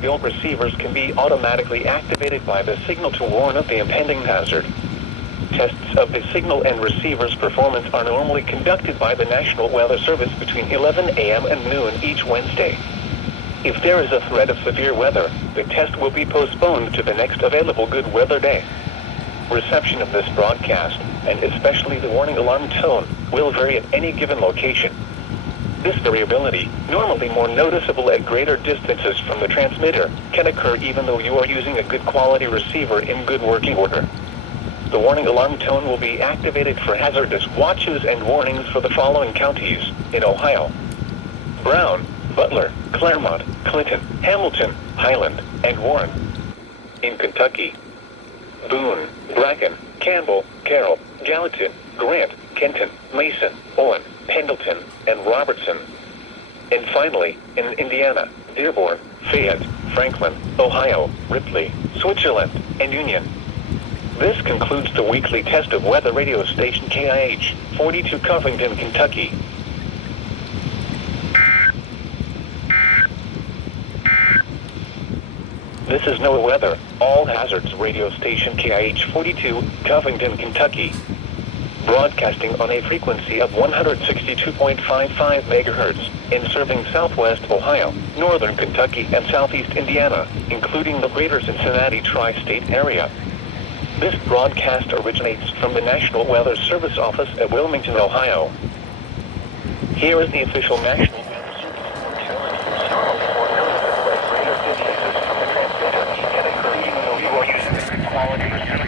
Built receivers can be automatically activated by the signal to warn of the impending hazard. Tests of the signal and receiver's performance are normally conducted by the National Weather Service between 11 a.m. and noon each Wednesday. If there is a threat of severe weather, the test will be postponed to the next available good weather day. Reception of this broadcast, and especially the warning alarm tone, will vary at any given location. This variability, normally more noticeable at greater distances from the transmitter, can occur even though you are using a good quality receiver in good working order. The warning alarm tone will be activated for hazardous watches and warnings for the following counties in Ohio: Brown, Butler, Claremont, Clinton, Hamilton, Highland, and Warren. In Kentucky: Boone, Bracken, Campbell, Carroll, Gallatin, Grant, Kenton, Mason, Owen, Pendleton, and Robertson. And finally, in Indiana: Dearborn, Fayette, Franklin, Ohio, Ripley, Switzerland, and Union. This concludes the weekly test of weather radio station KIH42 Covington, Kentucky. This is NOAA Weather, All Hazards radio station KIH42, Covington, Kentucky. Broadcasting on a frequency of 162.55 megahertz, and serving southwest Ohio, northern Kentucky, and southeast Indiana, including the greater Cincinnati tri-state area. This broadcast originates from the National Weather Service office at Wilmington, Ohio. Here is the official National Weather Service forecast for greater distances from the transmitter, and occur even though you are using a good quality receiver.